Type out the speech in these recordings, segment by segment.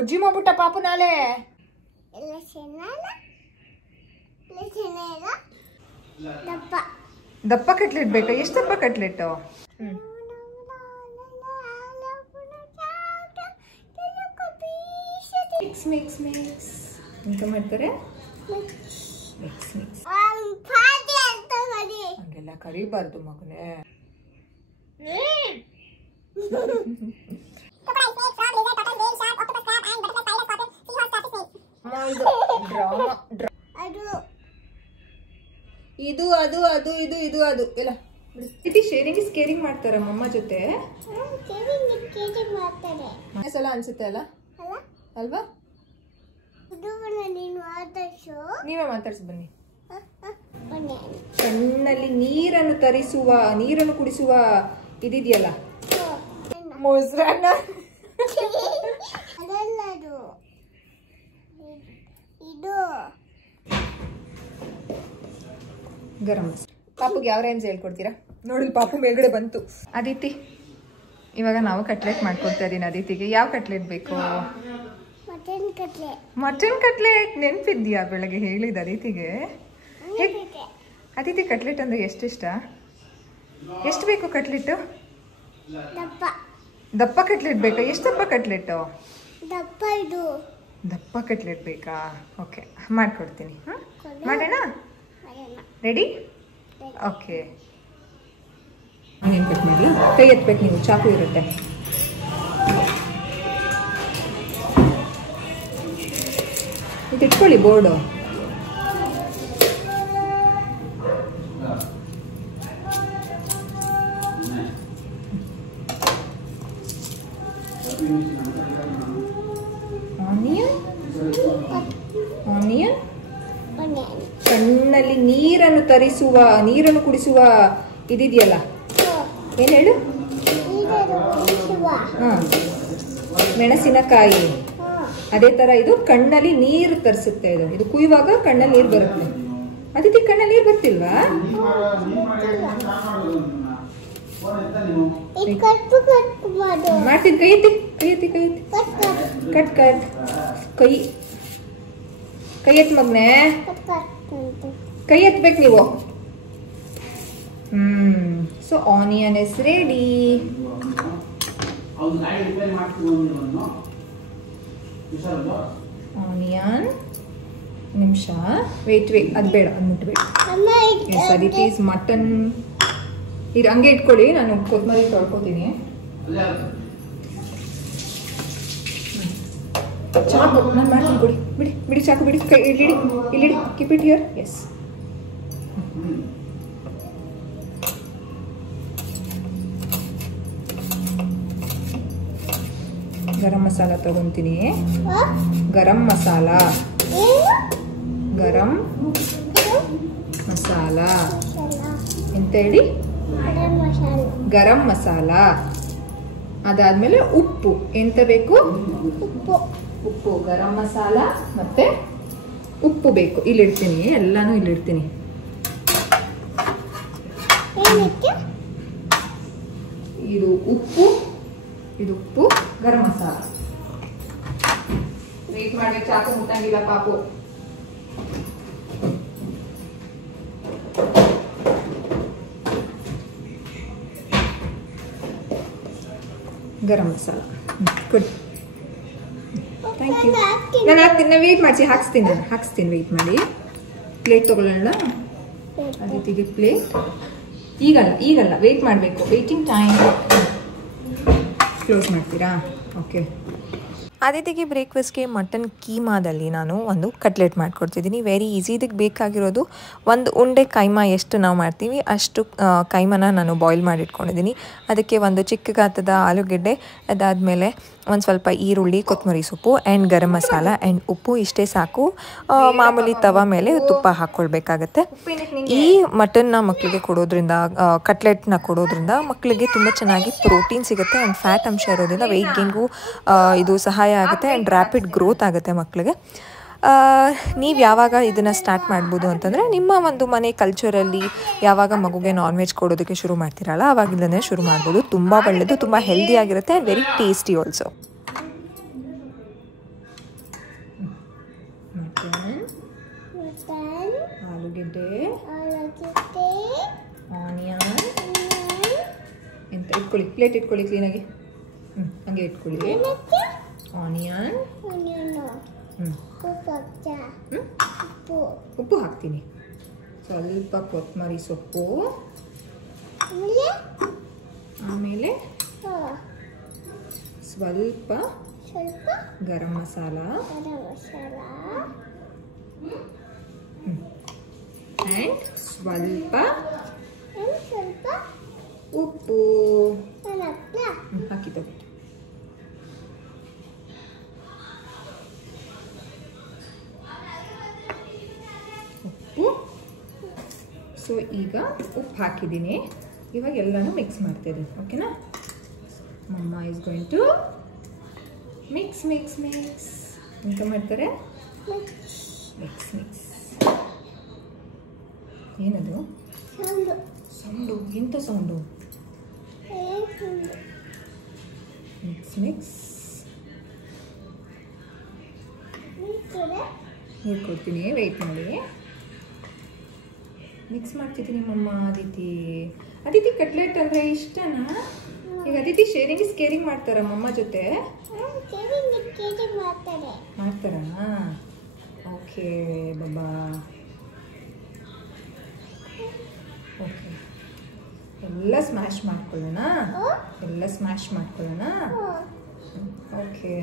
ಬಜ್ಜಿ ಮಾಡ್ಬಿಟ್ಟ ಪಾಪು ನಾಳೆ ದಪ್ಪ ಕಟ್ಲೆಟ್ ಬೇಕಾ? ಎಷ್ಟು ದಪ್ಪ ಕಟ್ಲೆಟ್? ಮಿಕ್ಸ್ ಎಂತ ಮಾಡ್ತಾರೆ? ಮಿಕ್ಸ್ ಹಂಗೆಲ್ಲ ಕರಿಬಾರ್ದು ಮಗನೇ. ಇದು ಅದು ಅದು ಇದು ಇದು ಅದು ಎಲ್ಲ ಇದು ಶೇರಿಂಗ್ ಇಸ್ ಕೇರಿಂಗ್ ಮಾಡ್ತಾರ ಮಮ್ಮ ಜೊತೆ. ಸಲ ಅನ್ಸುತ್ತೆ ಅಲ್ಲ ಅಲ್ವಾ? ನೀವೇ ಮಾತಾಡ್ಸಿ ಬನ್ನಿ. ಕಣ್ಣಲ್ಲಿ ನೀರನ್ನು ತರಿಸುವ, ನೀರನ್ನು ಕುಡಿಸುವ ಇದಿದೆಯಲ್ಲ ಮೊಸರನ್ನ. ಗರಂ ಮಸಾಲ. ಪಾಪುಗೆ ಯಾವ ರೇಂಜ್ ಹೇಳ್ಕೊಡ್ತೀರಾ? ನೋಡಿ ಪಾಪು ಮೇಲ್ಗಡೆ ಬಂತು. ಅದಿತಿ, ಇವಾಗ ನಾವು ಕಟ್ಲೆಟ್ ಮಾಡ್ಕೊಡ್ತಾ ಇದೀನಿ ಅದಿತಿಗೆ. ಯಾವ ಕಟ್ಲೆಟ್ ಬೇಕು? Mutton cutlet. ನೆನ್ಪಿದ್ಯಾ ಬೆಳಗ್ಗೆ ಹೇಳಿದ ಅದಿತಿಗೆ? ಅದಿತಿ ಕಟ್ಲೆಟ್ ಅಂದ್ರೆ ಎಷ್ಟಿಷ್ಟ? ಎಷ್ಟು ಬೇಕು ಕಟ್ಲೆಟ್? ದಪ್ಪ ಕಟ್ಲೆಟ್ ಬೇಕಾ? ಎಷ್ಟು ದಪ್ಪ ಕಟ್ಲೆಟ್? ದಪ್ಪ ಕಟ್ಲೆಟ್ ಬೇಕಾ? ಓಕೆ, ಮಾಡ್ಕೊಡ್ತೀನಿ. ಮಾಡೋಣ? ರೆಡಿ? ಓಕೆ. ನೆನ್ಪಿಟ್ಟು ಮಾಡಲ? ಕೈ ಎತ್ಬೇಕು ನೀವು, ಚಾಕು ಇರುತ್ತೆ. ಇದು ಇಟ್ಕೊಳ್ಳಿ ಬೋರ್ಡು. ಆನಿಯನ್ ಕಣ್ಣಲ್ಲಿ ನೀರನ್ನು ತರಿಸುವ, ನೀರನ್ನು ಕುಡಿಸುವ ಇದಿದೆಯಲ್ಲ, ಏನ್ ಹೇಳು? ಮೆಣಸಿನಕಾಯಿ. ಅದೇ ತರ ಇದು ಕಣ್ಣಲ್ಲಿ ನೀರು ತರಿಸುತ್ತೆ. ಇದು ಕುಯ್ಯುವಾಗ ಕಣ್ಣಲ್ಲಿ ನೀರು ಬರುತ್ತೆ. ಅದಿತಿ ಕಣ್ಣಲ್ಲಿ ನೀರು ಬರ್ತಿಲ್ವಾ? ಮಾಡ್ತೀನಿ. ಕೈ ಎತ್ತಿ, ಕೈ ಎತ್ತಿ, ಕೈ ಎತ್ತಿ. Cut cut. ಕೈ ಎತ್ ಮಗ್ನೆ. ಕೈ ಎತ್ಬೇಕು ನೀವು. So onion is ready. Onion ನಿಮಿಷ ವೇಟ್. ಅದು ಬೇಡ, ಅದು ಮುಟ್ಬೇಡ. Aditi is mutton. ಇದು ಹಂಗೆ ಇಟ್ಕೊಳ್ಳಿ, ನಾನು ಕೊತ್ತಂಬರಿ ತೊಳ್ಕೊತೀನಿ. ಚಾಕು ನಾನು ಮಾಡ್ತೀನಿ, ಕೊಡಿ. ಬಿಡಿ ಬಿಡಿ ಚಾಕು ಬಿಡಿ. ಕೈ ಇಲ್ಲಿಡಿ, ಇಲ್ಲಿಡಿ. Keep it here. Yes. Garam masala ತಗೊಂತೀನಿ. ಗರಂ ಮಸಾಲ. ಗರಂ ಮಸಾಲ ಎಂತ ಹೇಳಿ? ಗರಂ ಮಸಾಲ. ಅದಾದ್ಮೇಲೆ ಉಪ್ಪು. ಎಂತ ಬೇಕು? ಉಪ್ಪು. ಗರಂ ಮಸಾಲ ಮತ್ತೆ ಉಪ್ಪು ಬೇಕು. ಇಲ್ಲಿಡ್ತೀನಿ, ಎಲ್ಲಾನು ಇಲ್ಲಿಡ್ತೀನಿ. ಇದು ಉಪ್ಪು, ಇದು ಉಪ್ಪು, ಗರಂ ಮಸಾಲ. ವೇಟ್ ಮಾಡ್ಬೇಕು, ಚಾಕು ಮುಟ್ಟಂಗಿಲ್ಲ ಪಾಪು. Garam masala. Good, thank you. ನಾನು ಹಾಕ್ತೀನಿ. ನಾನು ವೇಟ್ ಮಾಡಿಸಿ ಹಾಕ್ಸ್ತೀನಿ. ನಾನು ಹಾಕ್ಸ್ತೀನಿ, ವೇಟ್ ಮಾಡಿ. ಪ್ಲೇಟ್ ತೊಗೊಳ್ಳೋಣ ಅದಿತಿಗೆ. ಪ್ಲೇಟ್ ಈಗಲ್ಲ ವೇಟ್ ಮಾಡಬೇಕು. Waiting time. ಕ್ಲೋಸ್ ಮಾಡ್ತೀರಾ? ಓಕೆ. ಅದಿತಿಗೆ ಬ್ರೇಕ್ಫಾಸ್ಟ್ಗೆ ಮಟನ್ ಕೀಮಾದಲ್ಲಿ ನಾನು ಒಂದು ಕಟ್ಲೆಟ್ ಮಾಡ್ಕೊಡ್ತಿದ್ದೀನಿ. Very easy. ಇದಕ್ಕೆ ಬೇಕಾಗಿರೋದು ಒಂದು ಉಂಡೆ ಕೈಮಾ. ಎಷ್ಟು ನಾವು ಮಾಡ್ತೀವಿ ಅಷ್ಟು ಕೈಮಾನ ನಾನು ಬಾಯ್ಲ್ ಮಾಡಿಟ್ಕೊಂಡಿದ್ದೀನಿ. ಅದಕ್ಕೆ ಒಂದು ಚಿಕ್ಕ ಗಾತ್ರದ ಆಲೂಗೆಡ್ಡೆ, ಅದಾದಮೇಲೆ ಒಂದು ಸ್ವಲ್ಪ ಈರುಳ್ಳಿ, ಕೊತ್ತಂಬರಿ ಸೊಪ್ಪು ಆ್ಯಂಡ್ ಗರಂ ಮಸಾಲ ಆ್ಯಂಡ್ ಉಪ್ಪು. ಇಷ್ಟೇ ಸಾಕು. ಮಾಮೂಲಿ ತವ ಮೇಲೆ ತುಪ್ಪ ಹಾಕ್ಕೊಳ್ಬೇಕಾಗತ್ತೆ. ಈ ಮಟನ್ನ ಮಕ್ಕಳಿಗೆ ಕೊಡೋದ್ರಿಂದ, ಕಟ್ಲೆಟ್ನ ಕೊಡೋದ್ರಿಂದ ಮಕ್ಕಳಿಗೆ ತುಂಬ ಚೆನ್ನಾಗಿ ಪ್ರೋಟೀನ್ ಸಿಗುತ್ತೆ ಆ್ಯಂಡ್ ಫ್ಯಾಟ್ ಅಂಶ ಇರೋದ್ರಿಂದ ವೆಯ್ಟ್ ಗೇನ್ಗೂ ಇದು ಸಹಾಯ ಆಗುತ್ತೆ ಆ್ಯಂಡ್ ರ್ಯಾಪಿಡ್ ಗ್ರೋತ್ ಆಗುತ್ತೆ ಮಕ್ಕಳಿಗೆ. ನೀವು ಯಾವಾಗ ಇದನ್ನು ಸ್ಟಾರ್ಟ್ ಮಾಡ್ಬೋದು ಅಂತಂದರೆ, ನಿಮ್ಮ ಒಂದು ಮನೆ ಕಲ್ಚರಲ್ಲಿ ಯಾವಾಗ ಮಗುಗೆ ನಾನ್ ವೆಜ್ ಕೊಡೋದಕ್ಕೆ ಶುರು ಮಾಡ್ತೀರಲ್ಲ ಆವಾಗಿಂದನೇ ಶುರು ಮಾಡ್ಬೋದು. ತುಂಬ ಒಳ್ಳೆಯದು, ತುಂಬ ಹೆಲ್ದಿ ಆಗಿರುತ್ತೆ ಆ್ಯಂಡ್ ವೆರಿ ಟೇಸ್ಟಿ ಆಲ್ಸೋ. ಆಲೂಗೆಡ್ಡೆ, ಆನಿಯನ್. ಎಂತ ಇಟ್ಕೊಳ್ಳಿ, ಪ್ಲೇಟ್ ಇಟ್ಕೊಳ್ಳಿ ಕ್ಲೀನಾಗಿ. ಹಂಗೆ ಇಟ್ಕೊಳ್ಳಿ. ಆನಿಯನ್. ಉಪ್ಪು ಹಾಕ್ತೀನಿ. ಸ್ವಲ್ಪ ಕೊತ್ತಂಬರಿ ಸೊಪ್ಪು, ಆಮೇಲೆ ಸ್ವಲ್ಪ ಗರಂ ಮಸಾಲ ಆ್ಯಂಡ್ ಸ್ವಲ್ಪ ಉಪ್ಪು ಹಾಕಿ ತಗೊಳ್ಳಿ. ಉಪ್ಪು. ಸೊ ಈಗ ಉಪ್ಪು ಹಾಕಿದ್ದೀನಿ. ಇವಾಗ ಎಲ್ಲನೂ ಮಿಕ್ಸ್ ಮಾಡ್ತಾ ಇದ್ದೀನಿ. ಓಕೆನಾ? Mumma is going to mix mix mix ಎಂತ ಮಾಡ್ತಾರೆ? Mix mix. ಏನದು ಸೌಂಡು? ಎಂತ ಸೌಂಡು? Mix mix. ನೀರು ಕೊಡ್ತೀನಿ, ವೆಯ್ಟ್ ಮಾಡಿ. ಮಿಕ್ಸ್ ಮಾಡ್ತಿದ್ದೀನಿ ಮಮ್ಮ. ಅದಿತಿ ಕಟ್ಲೆಟ್ ಅಂದರೆ ಇಷ್ಟನಾ? ಈಗ ಅದಿತಿ ಶೇರಿಂಗ್ ಇಸ್ ಕೇರಿಂಗ್ ಮಾಡ್ತಾರ ಮಮ್ಮ ಜೊತೆ? ಮಾಡ್ತಾರಾ? ಓಕೆ ಬಾಬಾ. ಓಕೆ, ಎಲ್ಲ ಸ್ಮ್ಯಾಶ್ ಮಾಡ್ಕೊಳ್ಳೋಣ. ಓಕೆ.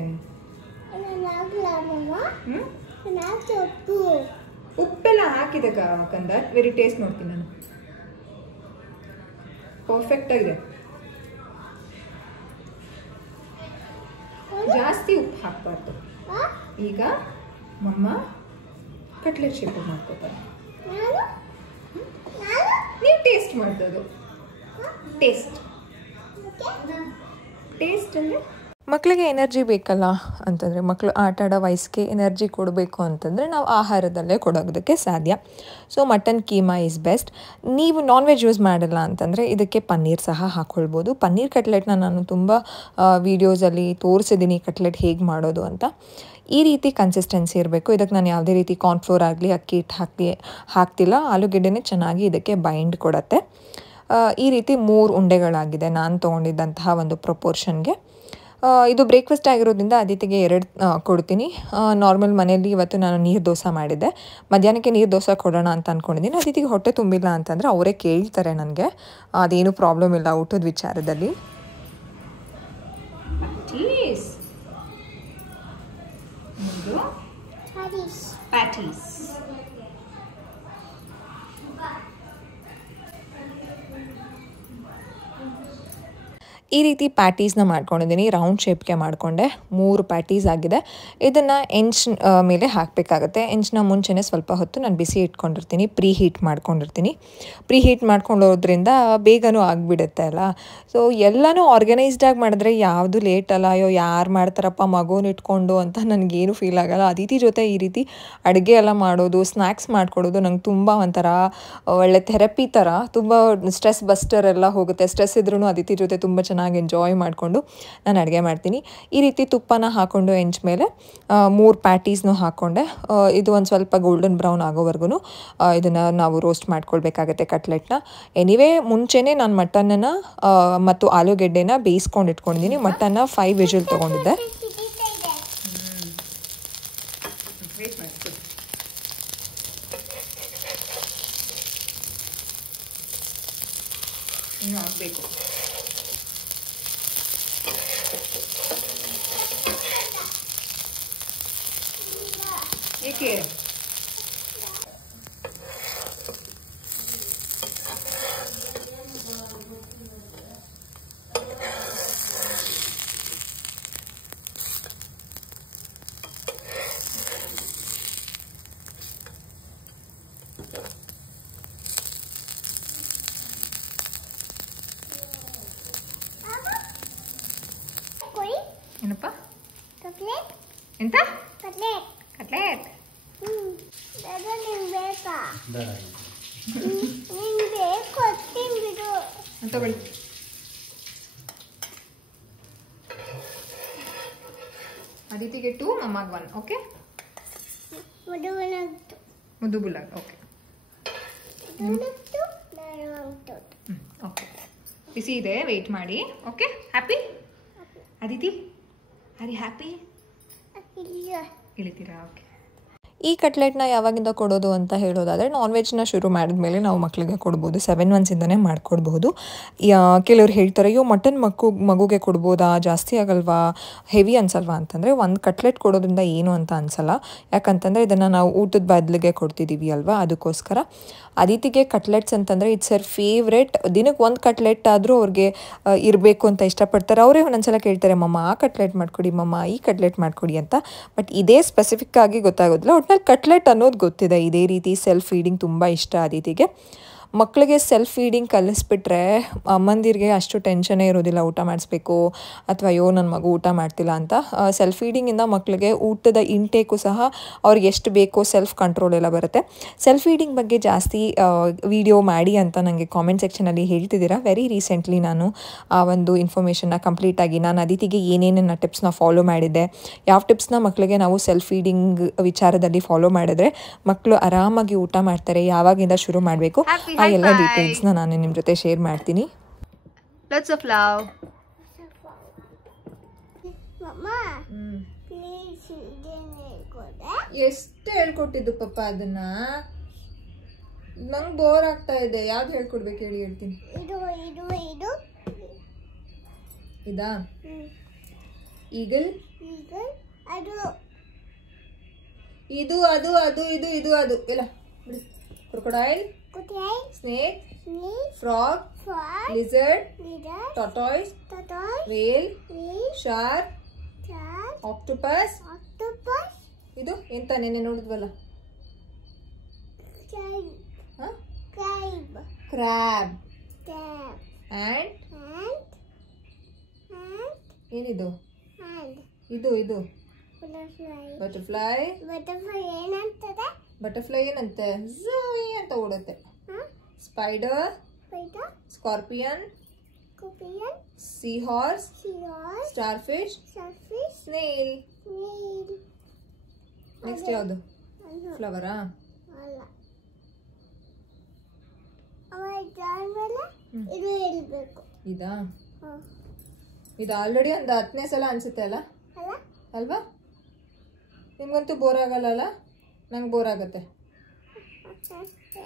ಉಪ್ಪೆಲ್ಲ ಹಾಕಿದೆ ಕಂದ. ವೆರಿ ಟೇಸ್ಟ್ ನೋಡ್ತೀನಿ ನಾನು. ಪರ್ಫೆಕ್ಟ್ ಆಗಿದೆ. ಜಾಸ್ತಿ ಉಪ್ಪು ಹಾಕಬಾರ್ದು. ಈಗ ಮಮ್ಮ ಕಟ್ಲೆಟ್ ಶೇಪ್ ಮಾಡ್ಕೋತಾರೆ. ನೀವು ಟೇಸ್ಟ್ ಮಾಡ್ಬೋದು. ಟೇಸ್ಟ್ ಅಂದರೆ ಮಕ್ಕಳಿಗೆ ಎನರ್ಜಿ ಬೇಕಲ್ಲ ಅಂತಂದರೆ, ಮಕ್ಕಳು ಆಟ ಆಡೋ ವಯಸ್ಸಿಗೆ ಎನರ್ಜಿ ಕೊಡಬೇಕು ಅಂತಂದರೆ ನಾವು ಆಹಾರದಲ್ಲೇ ಕೊಡೋದಕ್ಕೆ ಸಾಧ್ಯ. So mutton keema is best. ನೀವು ನಾನ್ ವೆಜ್ ಯೂಸ್ ಮಾಡಲ್ಲ ಅಂತಂದರೆ ಇದಕ್ಕೆ ಪನ್ನೀರ್ ಸಹ ಹಾಕ್ಕೊಳ್ಬೋದು. ಪನ್ನೀರ್ ಕಟ್ಲೆಟ್ನ ನಾನು ತುಂಬ ವೀಡಿಯೋಸಲ್ಲಿ ತೋರಿಸಿದ್ದೀನಿ ಕಟ್ಲೆಟ್ ಹೇಗೆ ಮಾಡೋದು ಅಂತ. ಈ ರೀತಿ ಕನ್ಸಿಸ್ಟೆನ್ಸಿ ಇರಬೇಕು. ಇದಕ್ಕೆ ನಾನು ಯಾವುದೇ ರೀತಿ ಕಾರ್ನ್ಫ್ಲೋರ್ ಆಗಲಿ ಅಕ್ಕಿ ಹಿಟ್ಟು ಹಾಕ್ತಿಲ್ಲ. ಆಲೂಗೆಡ್ಡೆನೇ ಚೆನ್ನಾಗಿ ಇದಕ್ಕೆ ಬೈಂಡ್ ಕೊಡುತ್ತೆ. ಈ ರೀತಿ 3 ಉಂಡೆಗಳಾಗಿದೆ ನಾನು ತೊಗೊಂಡಿದ್ದಂತಹ ಒಂದು ಪ್ರಪೋರ್ಷನ್ಗೆ. ಇದು ಬ್ರೇಕ್ಫಾಸ್ಟ್ ಆಗಿರೋದ್ರಿಂದ ಅದಿತಿಗೆ 2 ಕೊಡ್ತೀನಿ. ನಾರ್ಮಲ್ ಮನೆಯಲ್ಲಿ ಇವತ್ತು ನಾನು ನೀರು ದೋಸೆ ಮಾಡಿದ್ದೆ. ಮಧ್ಯಾಹ್ನಕ್ಕೆ ನೀರು ದೋಸೆ ಕೊಡೋಣ ಅಂತ ಅಂದ್ಕೊಂಡಿದ್ದೀನಿ. ಅದಿತಿಗೆ ಹೊಟ್ಟೆ ತುಂಬಿಲ್ಲ ಅಂತಂದರೆ ಅವರೇ ಕೇಳ್ತಾರೆ ನನಗೆ. ಅದೇನು ಪ್ರಾಬ್ಲಮ್ ಇಲ್ಲ ಊಟದ ವಿಚಾರದಲ್ಲಿ. ಪ್ಯಾಟೀಸ್. ಈ ರೀತಿ ಪ್ಯಾಟೀಸ್ನ ಮಾಡ್ಕೊಂಡಿದ್ದೀನಿ. ರೌಂಡ್ ಶೇಪ್ಗೆ ಮಾಡಿಕೊಂಡೆ. 3 ಪ್ಯಾಟೀಸ್ ಆಗಿದೆ. ಇದನ್ನು ಎಂಚ್ ಮೇಲೆ ಹಾಕಬೇಕಾಗತ್ತೆ. ಎಂಚನ್ನ ಮುಂಚೆನೇ ಸ್ವಲ್ಪ ಹೊತ್ತು ನಾನು ಬಿಸಿ ಇಟ್ಕೊಂಡಿರ್ತೀನಿ. ಪ್ರೀ ಹೀಟ್ ಮಾಡ್ಕೊಂಡೋದ್ರಿಂದ ಬೇಗನೂ ಆಗಿಬಿಡುತ್ತೆ ಅಲ್ಲ. ಸೊ ಎಲ್ಲನೂ ಆರ್ಗನೈಸ್ಡಾಗಿ ಮಾಡಿದ್ರೆ ಯಾವುದು ಲೇಟ್ ಅಲ್ಲ. ಅಯ್ಯೋ ಯಾರು ಮಾಡ್ತಾರಪ್ಪ ಮಗುನ ಇಟ್ಕೊಂಡು ಅಂತ ನನಗೇನು ಫೀಲ್ ಆಗೋಲ್ಲ. ಅದಿತಿ ಜೊತೆ ಈ ರೀತಿ ಅಡುಗೆ ಎಲ್ಲ ಮಾಡೋದು, ಸ್ನ್ಯಾಕ್ಸ್ ಮಾಡ್ಕೊಡೋದು ನಂಗೆ ತುಂಬ ಒಂಥರ ಒಳ್ಳೆ ಥೆರಪಿ ಥರ. ತುಂಬ ಸ್ಟ್ರೆಸ್ ಬಸ್ಟರ್ ಎಲ್ಲ ಹೋಗುತ್ತೆ. ಸ್ಟ್ರೆಸ್ ಇದ್ರೂ ಅದಿತಿ ಜೊತೆ ತುಂಬ ಚೆನ್ನಾಗಿ ಎಂಜಾಯ್ ಮಾಡಿಕೊಂಡು ನಾನು ಅಡುಗೆ ಮಾಡ್ತೀನಿ. ಈ ರೀತಿ ತುಪ್ಪನ ಹಾಕ್ಕೊಂಡು ಎಂಚ್ ಮೇಲೆ 3 ಪ್ಯಾಟೀಸ್ನೂ ಹಾಕ್ಕೊಂಡೆ. ಇದು ಒಂದು ಸ್ವಲ್ಪ ಗೋಲ್ಡನ್ ಬ್ರೌನ್ ಆಗೋವರೆಗೂ ಇದನ್ನು ನಾವು ರೋಸ್ಟ್ ಮಾಡ್ಕೊಳ್ಬೇಕಾಗತ್ತೆ ಕಟ್ಲೆಟ್ನ. ಎನಿವೇ ಮುಂಚೆನೇ ನಾನು ಮಟನನ್ನು ಮತ್ತು ಆಲೂಗೆಡ್ಡೆನ ಬೇಯಿಸ್ಕೊಂಡು ಇಟ್ಕೊಂಡಿದ್ದೀನಿ. ಮಟನ್ನ 5 ವಿಷಲ್ ತೊಗೊಂಡಿದ್ದೆ. ಇನ್ನೂ ಆಗಬೇಕು. ಏಕೆ? ಏನಪ್ಪ? ಎಂತ? ಕಟ್ಲೆಟ್. ತಗೊಳ್ಳಿ. ಅದಿತಿಗೆ 2, ಮಮ್ಮಗೆ 1. ಓಕೆ, ಮುದ್ದು ಬುಲ್ಲಾಗ್. ಓಕೆ ಓಕೆ, ಬಿಸಿ ಇದೆ, ವೆಯ್ಟ್ ಮಾಡಿ. Okay, happy Aditi? Are you happy? ಇಳಿತೀರಾ? ಓಕೆ. ಈ ಕಟ್ಲೆಟ್ನ ಯಾವಾಗಿಂದ ಕೊಡೋದು ಅಂತ ಹೇಳೋದಾದರೆ, ನಾನ್ ವೆಜ್ನ ಶುರು ಮಾಡಿದ್ಮೇಲೆ ನಾವು ಮಕ್ಕಳಿಗೆ ಕೊಡ್ಬೋದು. 7 ಮಂತ್ಸಿಂದನೇ ಮಾಡಿಕೊಡ್ಬಹುದು. ಕೆಲವ್ರು ಹೇಳ್ತಾರೆ, ಅಯ್ಯೋ ಮಟನ್ ಮಗುಗೆ ಕೊಡ್ಬೋದಾ, ಜಾಸ್ತಿ ಆಗಲ್ವಾ, ಹೆವಿ ಅನ್ಸಲ್ವಾ ಅಂತಂದರೆ, ಒಂದು ಕಟ್ಲೆಟ್ ಕೊಡೋದ್ರಿಂದ ಏನು ಅಂತ ಅನ್ಸಲ್ಲ. ಯಾಕಂತಂದರೆ ಇದನ್ನು ನಾವು ಊಟದ ಬದಲಿಗೆ ಕೊಡ್ತಿದ್ದೀವಿ ಅಲ್ವಾ, ಅದಕ್ಕೋಸ್ಕರ. ಅದಿತಿಗೆ ಕಟ್ಲೆಟ್ಸ್ ಅಂತಂದರೆ ಇಟ್ಸ್ ಅವರ್ ಫೇವ್ರೆಟ್. ದಿನಕ್ಕೆ ಒಂದು ಕಟ್ಲೆಟ್ ಆದರೂ ಅವ್ರಿಗೆ ಇರಬೇಕು ಅಂತ ಇಷ್ಟಪಡ್ತಾರೆ. ಅವರೇ ಒಂದೊಂದ್ಸಲ ಕೇಳ್ತಾರೆ, ಮಮ್ಮ ಆ ಕಟ್ಲೆಟ್ ಮಾಡಿಕೊಡಿ, ಮಮ್ಮ ಈ ಕಟ್ಲೆಟ್ ಮಾಡಿಕೊಡಿ ಅಂತ. ಬಟ್ ಇದೇ ಸ್ಪೆಸಿಫಿಕ್ ಆಗಿ ಗೊತ್ತಾಗೋದಿಲ್ಲ. ಒಟ್ನಲ್ಲಿ ಕಟ್ಲೆಟ್ ಅನ್ನೋದು ಗೊತ್ತಿದೆ. ಇದೇ ರೀತಿ ಸೆಲ್ಫ್ ಫೀಡಿಂಗ್ ತುಂಬ ಇಷ್ಟ ಅದಿತಿಗೆ. ಮಕ್ಕಳಿಗೆ ಸೆಲ್ಫ್ ಫೀಡಿಂಗ್ ಕಲಿಸ್ಬಿಟ್ರೆ ಅಮ್ಮಂದಿರಿಗೆ ಅಷ್ಟು ಟೆನ್ಷನೇ ಇರೋದಿಲ್ಲ, ಊಟ ಮಾಡಿಸ್ಬೇಕು ಅಥವಾ ಅಯ್ಯೋ ನನ್ನ ಮಗು ಊಟ ಮಾಡ್ತಿಲ್ಲ ಅಂತ. ಸೆಲ್ಫ್ ಫೀಡಿಂಗಿಂದ ಮಕ್ಕಳಿಗೆ ಊಟದ ಇಂಟೇಕು ಸಹ ಅವ್ರಿಗೆ ಎಷ್ಟು ಬೇಕೋ ಸೆಲ್ಫ್ ಕಂಟ್ರೋಲ್ ಎಲ್ಲ ಬರುತ್ತೆ. ಸೆಲ್ಫ್ ಫೀಡಿಂಗ್ ಬಗ್ಗೆ ಜಾಸ್ತಿ ವಿಡಿಯೋ ಮಾಡಿ ಅಂತ ನನಗೆ ಕಾಮೆಂಟ್ ಸೆಕ್ಷನಲ್ಲಿ ಹೇಳ್ತಿದ್ದೀರಾ. ವೆರಿ ರೀಸೆಂಟ್ಲಿ ನಾನು ಆ ಒಂದು ಇನ್ಫಾರ್ಮೇಷನ್ನ ಕಂಪ್ಲೀಟಾಗಿ ನಾನು ಅದಿತಿಗೆ ಏನೇನು ಟಿಪ್ಸ್ನ ಫಾಲೋ ಮಾಡಿದ್ದೆ, ಯಾವ ಟಿಪ್ಸ್ನ ಮಕ್ಕಳಿಗೆ ನಾವು ಸೆಲ್ಫ್ ಫೀಡಿಂಗ್ ವಿಚಾರದಲ್ಲಿ ಫಾಲೋ ಮಾಡಿದ್ರೆ ಮಕ್ಕಳು ಆರಾಮಾಗಿ ಊಟ ಮಾಡ್ತಾರೆ, ಯಾವಾಗಿಂದ ಶುರು ಮಾಡಬೇಕು, ಆ ಎಲ್ಲ ಡೀಟೇಲ್ಸ್ನ ನಾನು ನಿಮ್ಮ ಜೊತೆ ಶೇರ್ ಮಾಡ್ತೀನಿ. Lots of love. Mama, please ಎಷ್ಟು ಹೇಳ್ಕೊಟ್ಟಿದ್ದು ಪಪ್ಪ ಅದನ್ನ? ನಂಗೆ ಬೋರ್ ಆಗ್ತಾ ಇದೆ. ಯಾವ್ದು ಹೇಳ್ಕೊಡ್ಬೇಕು ಹೇಳಿ, ಹೇಳ್ತೀನಿ. ಇದಾ? ಈಗಲ್, ಇದು ಅದು ಅದು ಇದು ಇದು ಅದು ಎಲ್ಲ ಬಿಡಿ. Crocodile, snake, frog, lizard, tortoise, whale, shark, octopus. ಇದು ಎಂತ ನೆನ್ನೆ ನೋಡಿದ್ವಲ್ಲ, crab, ant, ಏನಿದು? ಇದು ಇದು ಬಟರ್ಫ್ಲೈ. ಬಟರ್ಫ್ಲೈ ಏನಂತೆ? ಝೂಯ್ ಅಂತ ಓಡುತ್ತೆ. Spider, scorpion, sea horse, starfish, snail. Next ಯಾವುದು? ಫ್ಲವರಾ? ಇದಾ? ಇದು ಆಲ್ರೆಡಿ ಒಂದು 10ನೇ ಸಲ ಅನ್ಸುತ್ತೆ ಅಲ್ಲ, ಅಲ್ವಾ? ನಿಮ್ಗಂತೂ ಬೋರ್ ಆಗಲ್ಲ? ನಂಗೆ ಬೋರ್ ಆಗುತ್ತೆ.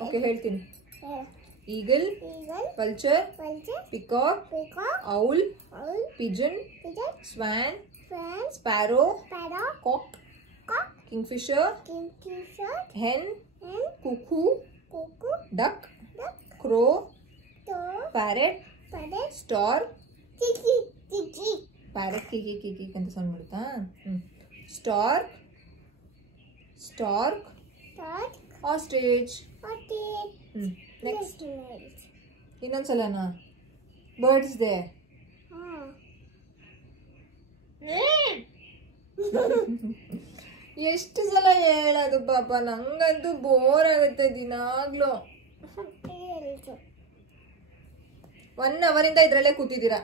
ಓಕೆ, ಹೇಳ್ತೀನಿ. Eagle, vulture, peacock, owl, pigeon, swan, sparrow, cock, kingfisher, hen, cuckoo, duck, crow, parrot, star. Parrot ಕಿಕಿ ಕಿಕಿ ಅಂತ ಸೌಂಡ್ ಮಾಡುತ್ತಾ? Stork, ostrich. ನೆಕ್ಸ್ಟ್ ಇನ್ನೊಂದ್ಸಲನಾ? ಬರ್ಡ್ಸ್ ದೇ. ಎಷ್ಟು ಸಲ ಹೇಳೋದು ಪಾಪ, ನಂಗಂತೂ ಬೋರ್ ಆಗುತ್ತೆ ದಿನಾಗ್ಲೂ. 1 ಅವರಿಂದ ಇದ್ರಲ್ಲೇ ಕೂತಿದ್ದೀರಾ.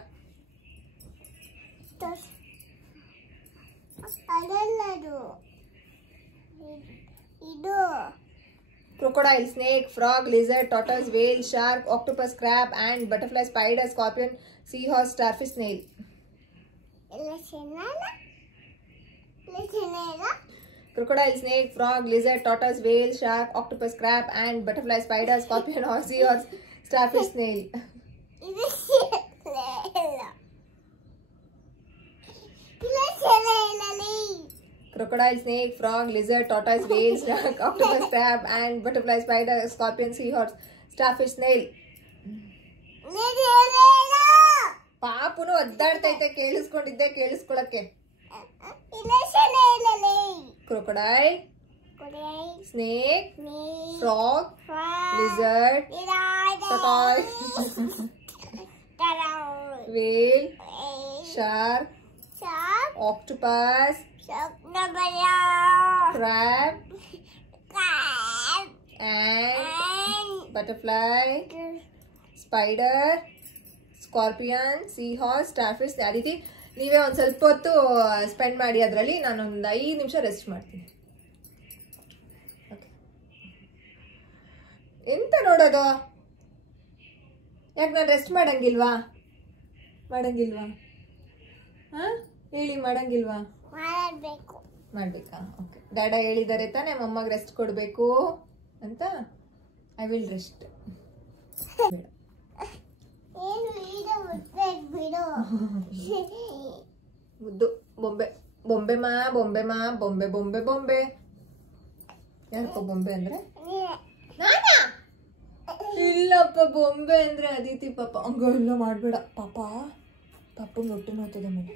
Crocodile, snake, frog, lizard, tortoise, whale, shark, octopus, crab, ant, butterfly, spider, scorpion, seahorse, starfish, snail. Crocodile, snake, frog, lizard, tortoise, whale, shark, octopus, crab, ant, butterfly, spider, scorpion, seahorse, starfish, snail. Crocodile, snake, frog, lizard, tortoise, whale, shark, octopus, crab, ant, butterfly, spider, scorpion, seahorse, starfish, snail. ಪಾಪುನು ಒದ್ದಾಡ್ತೈತೆ, ಕೇಳಿಸ್ಕೊಂಡಿದ್ದೆ ಕೇಳಿಸ್ಕೊಳಕ್ಕೆ. Crocodile, snake, frog, lizard, tortoise, whale, shark, octopus, crab, ant, butterfly, spider, scorpion, seahorse, starfish. Aditi, ನೀವೇ ಒಂದು ಸ್ವಲ್ಪ ಹೊತ್ತು spend ಮಾಡಿ ಅದರಲ್ಲಿ. ನಾನೊಂದು 5 ನಿಮಿಷ rest ಮಾಡ್ತೀನಿ. Okay, ಎಂತ ನೋಡೋದು? ಯಾಕೆ ನಾನು ರೆಸ್ಟ್ ಮಾಡಂಗಿಲ್ವಾ? ಹಾ ಹೇಳಿ, ಮಾಡಂಗಿಲ್ವಾ? ಮಾಡ್ಬೇಕಾ? ಓಕೆ. ಡ್ಯಾಡಾ ಹೇಳಿದ್ದಾರೆ ತಾನೇ ಮಮ್ಮಗೆ ರೆಸ್ಟ್ ಕೊಡಬೇಕು ಅಂತ. I will rest. ಮುದ್ದು ಬೊಂಬೆ ಬೊಂಬೆ ಮಾ ಬೊಂಬೆ ಮಾ ಬೊಂಬೆ ಬೊಂಬೆ ಬೊಂಬೆ. ಯಾರಪ್ಪ ಬೊಂಬೆ ಅಂದ್ರೆ? ನಾನಾ? ಇಲ್ಲಪ್ಪ, ಬೊಂಬೆ ಅಂದ್ರೆ ಅದಿತಿ ಪಾಪ. ಹಂಗೆಲ್ಲ ಮಾಡ್ಬೇಡ ಪಾಪ, ಪಾಪಂಗೆ ಹೊಟ್ಟೆ ನೋಯ್ತದೆ ಮೇಲೆ.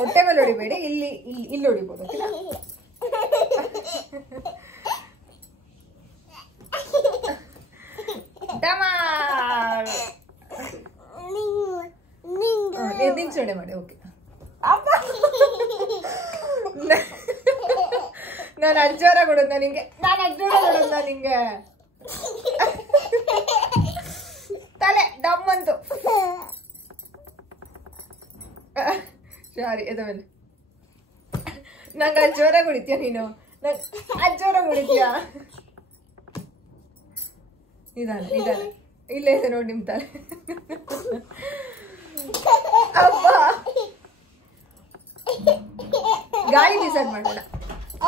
ಹೊಟ್ಟೆ ಮೇಲೆ ಹೊಡಿಬೇಡಿ, ಇಲ್ಲಿ ಹೊಡಿಬೋದು. ಸೊಡೆ ಮಾಡಿ. ಓಕೆ, ನಾನು ಅಜ್ಜೋರ ಕೊಡೋದ ನಿಂಗೆ, ನಿಂಗೆ ತಲೆ ದಮ್ಮಂತು. ಸಾರಿ, ಎದ ಮೇಲೆ ನಂಗೆ ಅಜ್ಜೋರ ಕುಡಿತೀಯ ನೀನು? ಅಜ್ಜೋರ ಕುಡಿತೀಯ? ನಿಧಾನ, ಇಲ್ಲೇ ಇದೆ ನೋಡಿ ನಿಮ್ ತಲೆ. ಅಬ್ಬಾ, ಗಾಳಿ ಡಿಸೈಡ್ ಮಾಡೋಣ.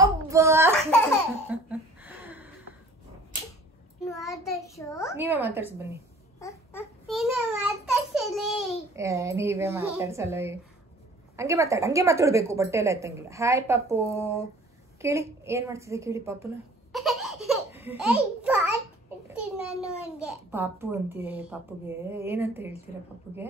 ಅಬ್ಬಾ, ನೀವೇ ಮಾತಾಡ್ಸಿ ಬನ್ನಿ. ನೀವೇ ಮಾತಾಡ್ಸಲ್ಲ. ಹಂಗೆ ಮಾತಾಡ್ಬೇಕು, ಬಟ್ಟೆ ಎಲ್ಲ ಎತ್ತಂಗಿಲ್ಲ. ಹಾಯ್ ಪಾಪು, ಕೇಳಿ ಏನ್ ಮಾಡ್ತಿದ್ದೆ ಕೇಳಿ ಪಾಪುನ. ಪಾಪು ಅಂತೀರಿ ಪಾಪುಗೆ? ಏನಂತ ಹೇಳ್ತೀರಾ ಪಾಪುಗೆ?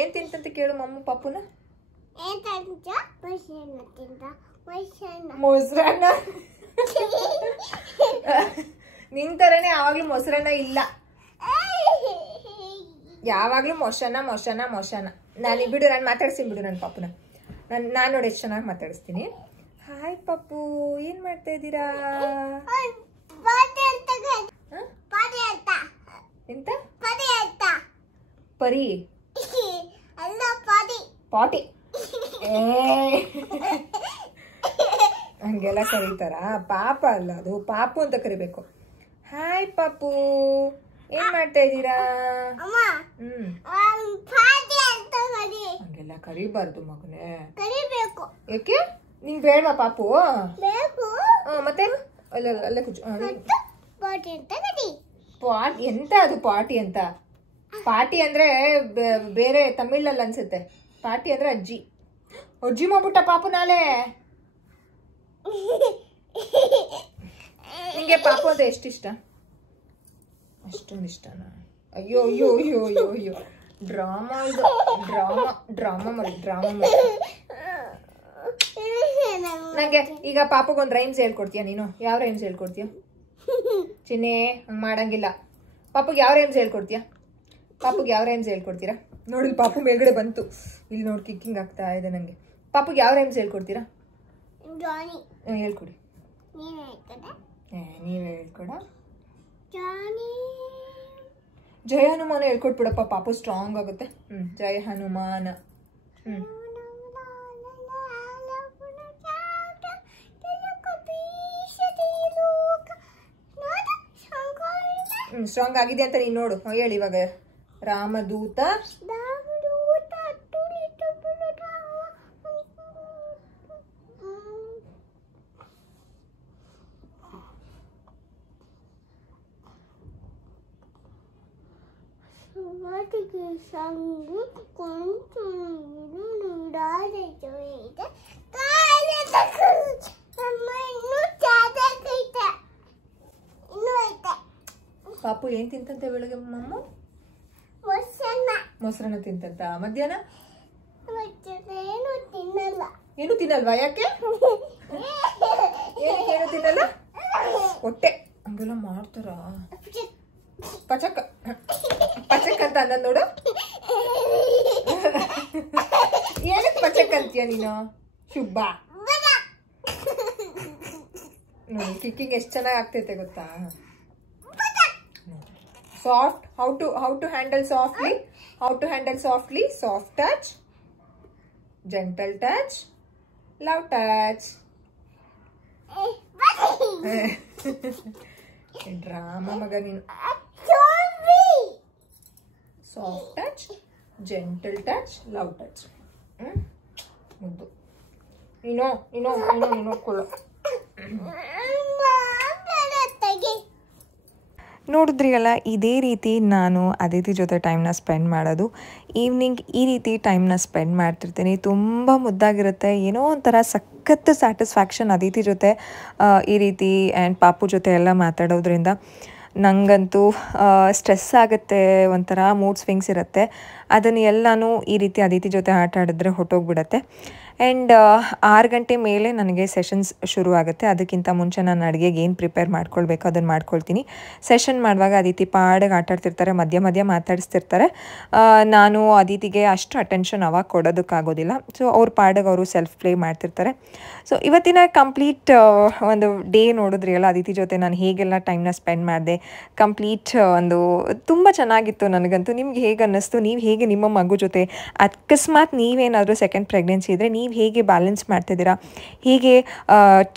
ಏನ್ ತಿಂತಂತ ಕೇಳು ಮಮ್ಮ ಪಾಪುನ. ಮೊಸರನ್ನ. ನಿಂತರನೇ ಯಾವಾಗ್ಲೂ ಮೊಸರನ್ನ ಇಲ್ಲ, ಯಾವಾಗ್ಲೂ ಮೊಶನ. ನಾನು ಬಿಡು, ನಾನು ಮಾತಾಡ್ಸ್ತೀನಿ ಬಿಡು ನನ್ನ ಪಾಪುನ. ನಾನು ನೋಡಿ ಎಷ್ಟು ಚೆನ್ನಾಗಿ ಮಾತಾಡಿಸ್ತೀನಿ. ಹಾಯ್ ಪಾಪು, ಏನ್ ಮಾಡ್ತಾ ಇದ್ದೀರಾ? ಎಂತ ಪರಿ? ಪಾಟಿ? ಹಂಗೆಲ್ಲ ಕರೀತಾರ? ಪಾಪ ಅಲ್ಲ ಅದು, ಪಾಪು ಅಂತ ಕರಿಬೇಕು. ಹಾಯ್ ಪಾಪು, ಏನ್ ಮಾಡ್ತಾ ಇದ್ದೀರಾ? ಹಂಗೆಲ್ಲ ಕರಿಬಾರ್ದು ಮಗನೇ. ಯಾಕೆ ನಿಂಗ್ ಬೇಡವಾ ಪಾಪು? ಮತ್ತೆ ಅಲ್ಲೇ ಕುಚ್ಚು. ಎಂತ ಅದು ಪಾಟಿ ಅಂತ? ಪಾಟಿ ಅಂದ್ರೆ ಬೇರೆ ತಮಿಳಲ್ಲಿ ಅನ್ಸುತ್ತೆ. ಪಾಟಿ ಅಂದ್ರೆ ಅಜ್ಜಿ ಮಾಡ್ಬಿಟ್ಟ ಪಾಪು ನಾಳೆ. ನಿಂಗೆ ಪಾಪು ಅಂದ್ರೆ ಎಷ್ಟಿಷ್ಟ? ಅಷ್ಟೊಂದು ಇಷ್ಟನಾ? ಅಯ್ಯೋ ಅಯ್ಯೋ ಅಯ್ಯೋ ಅಯ್ಯೋ ಅಯ್ಯೋ, ಡ್ರಾಮಾ ಇದು, ಡ್ರಾಮಾ ಮಾಡಿ. ನಂಗೆ ಈಗ ಪಾಪಗೊಂದು ರೈಮ್ಸ್ ಹೇಳ್ಕೊಡ್ತೀಯ ನೀನು? ಯಾವ ರೈಮ್ಸ್ ಹೇಳ್ಕೊಡ್ತೀಯ ಚಿನ್ನೆ? ಹಂಗೆ ಮಾಡಂಗಿಲ್ಲ. ಪಾಪುಗೆ ಯಾವ ರೈಮ್ಸ್ ಹೇಳ್ಕೊಡ್ತೀಯ? ಹೇಳ್ಕೊಡ್ತೀರಾ? ನೋಡಿ ಪಾಪು ಮೇಲ್ಗಡೆ ಬಂತು. ಇಲ್ಲಿ ನೋಡಿ ಕಿಕ್ಕಿಂಗ್ ಆಗ್ತಾ ಇದೆ ನಂಗೆ. ಪಾಪುಗೆ ಯಾವ ರೈಮ್ಸ್ ಹೇಳ್ಕೊಡ್ತೀರಾ? ಹೇಳ್ಕೊಡಿ. ನೀವೇ ಹೇಳ್ಕೊಡ. ಜಯ ಹನುಮಾನ ಹೇಳ್ಕೊಟ್ಬಿಡಪ್ಪ, ಪಾಪು ಸ್ಟ್ರಾಂಗ್ ಆಗುತ್ತೆ. ಜಯ ಹನುಮಾನ. ಸ್ಟ್ರಾಂಗ್ ಆಗಿದೆ ಅಂತ ನೀನು ನೋಡು. ಹೇಳಿ ಇವಾಗ. ರಾಮದೂತ. ಪಾಪು ಏನ್ ತಿಂತಂತೆ ಬೆಳಗ್ಗೆ ಮಮ್ಮ? ಮೊಸರನ್ನ ತಿಂತಂತ. ಮಧ್ಯಾಹ್ನ ಏನು ತಿನ್ನಲ್ವಾ? ಯಾಕೆ ಏನು ತಿನ್ನಲ್ಲ? ಹೊಟ್ಟೆ ಹಂಗೆಲ್ಲ ಮಾಡ್ತಾರ? ಪಚಕ್ ಅಂತ ಅಂದ ನೋಡು. ಏನಕ್ಕೆ ಪಚಕ್ ಅಂತೀಯ ನೀನು? ಶುಭ ನೋಡಿ ಕಿಕ್ಕಿಂಗ್ ಎಷ್ಟು ಚೆನ್ನಾಗಿ ಆಗ್ತೈತೆ ಗೊತ್ತಾ. Soft, how to handle softly, soft touch, gentle touch, love touch. Drama ಮಗ ನೀನು. Soft touch, gentle touch, love touch. ಮುದ್ದು ನೀನು ಕೊಡು. ನೋಡಿದ್ರಿ ಅಲ್ಲ, ಇದೇ ರೀತಿ ನಾನು ಅದಿತಿ ಜೊತೆ ಟೈಮ್ನ ಸ್ಪೆಂಡ್ ಮಾಡೋದು. ಈವ್ನಿಂಗ್ ಈ ರೀತಿ ಟೈಮ್ನ ಸ್ಪೆಂಡ್ ಮಾಡ್ತಿರ್ತೀನಿ. ತುಂಬ ಮುದ್ದಾಗಿರುತ್ತೆ. ಏನೋ ಒಂಥರ ಸಖತ್ ಸ್ಯಾಟಿಸ್ಫ್ಯಾಕ್ಷನ್ ಅದಿತಿ ಜೊತೆ ಈ ರೀತಿ ಆ್ಯಂಡ್ ಪಾಪು ಜೊತೆ ಎಲ್ಲ ಮಾತಾಡೋದ್ರಿಂದ. ನನಗಂತೂ ಸ್ಟ್ರೆಸ್ ಆಗುತ್ತೆ, ಒಂಥರ ಮೂಡ್ ಸ್ವಿಂಗ್ಸ್ ಇರುತ್ತೆ. ಅದನ್ನು ಎಲ್ಲನೂ ಈ ರೀತಿ ಅದಿತಿ ಜೊತೆ ಆಟ ಆಡಿದ್ರೆ ಹೊಟ್ಟೋಗ್ಬಿಡತ್ತೆ. ಆ್ಯಂಡ್ 6 ಗಂಟೆ ಮೇಲೆ ನನಗೆ ಸೆಷನ್ಸ್ ಶುರು ಆಗುತ್ತೆ. ಅದಕ್ಕಿಂತ ಮುಂಚೆ ನಾನು ಅಡುಗೆಗೆ ಏನು ಪ್ರಿಪೇರ್ ಮಾಡ್ಕೊಳ್ಬೇಕು ಅದನ್ನು ಮಾಡ್ಕೊಳ್ತೀನಿ. ಸೆಷನ್ ಮಾಡುವಾಗ ಅದಿತಿ ಪಾಡಿಗೆ ಆಟಾಡ್ತಿರ್ತಾರೆ, ಮಧ್ಯ ಮಾತಾಡಿಸ್ತಿರ್ತಾರೆ. ನಾನು ಅದಿತಿಗೆ ಅಷ್ಟು ಅಟೆನ್ಷನ್ ಅವಾಗ ಕೊಡೋದಕ್ಕಾಗೋದಿಲ್ಲ. ಸೊ ಅವ್ರ ಪಾಡಿಗೆ ಅವರು ಸೆಲ್ಫ್ ಪ್ಲೇ ಮಾಡ್ತಿರ್ತಾರೆ. ಸೊ ಇವತ್ತಿನ ಕಂಪ್ಲೀಟ್ ಒಂದು ಡೇ ನೋಡಿದ್ರಿ ಅಲ್ಲ, ಅದಿತಿ ಜೊತೆ ನಾನು ಹೇಗೆಲ್ಲ ಟೈಮ್ನ ಸ್ಪೆಂಡ್ ಮಾಡಿದೆ. ಕಂಪ್ಲೀಟ್ ಒಂದು ತುಂಬ ಚೆನ್ನಾಗಿತ್ತು ನನಗಂತೂ. ನಿಮ್ಗೆ ಹೇಗೆ ಅನ್ನಿಸ್ತು? ನೀವು ಹೇಗೆ ನಿಮ್ಮ ಮಗು ಜೊತೆ, ಅಕಸ್ಮಾತ್ ನೀವೇನಾದರೂ ಸೆಕೆಂಡ್ ಪ್ರೆಗ್ನೆನ್ಸಿ ಇದ್ದರೆ ನೀವು ಹೇಗೆ ಬ್ಯಾಲೆನ್ಸ್ ಮಾಡ್ತಿದ್ದೀರಾ, ಹೇಗೆ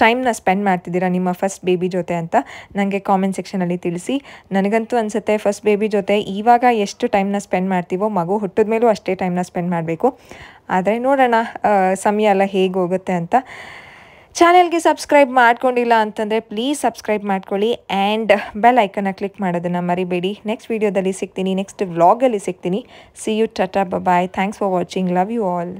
ಟೈಮ್ನ ಸ್ಪೆಂಡ್ ಮಾಡ್ತಿದ್ದೀರಾ ನಿಮ್ಮ ಫಸ್ಟ್ ಬೇಬಿ ಜೊತೆ ಅಂತ ನನಗೆ ಕಾಮೆಂಟ್ ಸೆಕ್ಷನಲ್ಲಿ ತಿಳಿಸಿ. ನನಗಂತೂ ಅನಿಸುತ್ತೆ ಫಸ್ಟ್ ಬೇಬಿ ಜೊತೆ ಇವಾಗ ಎಷ್ಟು ಟೈಮ್ನ ಸ್ಪೆಂಡ್ ಮಾಡ್ತೀವೋ ಮಗು ಹುಟ್ಟಿದ ಮೇಲೂ ಅಷ್ಟೇ ಟೈಮ್ನ ಸ್ಪೆಂಡ್ ಮಾಡಬೇಕು. ಆದರೆ ನೋಡೋಣ ಸಮಯ ಎಲ್ಲ ಹೇಗೆ ಹೋಗುತ್ತೆ ಅಂತ. ಚಾನೆಲ್ಗೆ ಸಬ್ಸ್ಕ್ರೈಬ್ ಮಾಡ್ಕೊಂಡಿಲ್ಲ ಅಂತಂದರೆ ಪ್ಲೀಸ್ ಸಬ್ಸ್ಕ್ರೈಬ್ ಮಾಡ್ಕೊಳ್ಳಿ ಆ್ಯಂಡ್ ಬೆಲ್ ಐಕನ್ನ ಕ್ಲಿಕ್ ಮಾಡೋದನ್ನು ಮರಿಬೇಡಿ. ನೆಕ್ಸ್ಟ್ ವೀಡಿಯೋದಲ್ಲಿ ಸಿಗ್ತೀನಿ, ನೆಕ್ಸ್ಟ್ ವ್ಲಾಗಲ್ಲಿ ಸಿಗ್ತೀನಿ. See you, tata, bye. Thanks for watching. Love you all.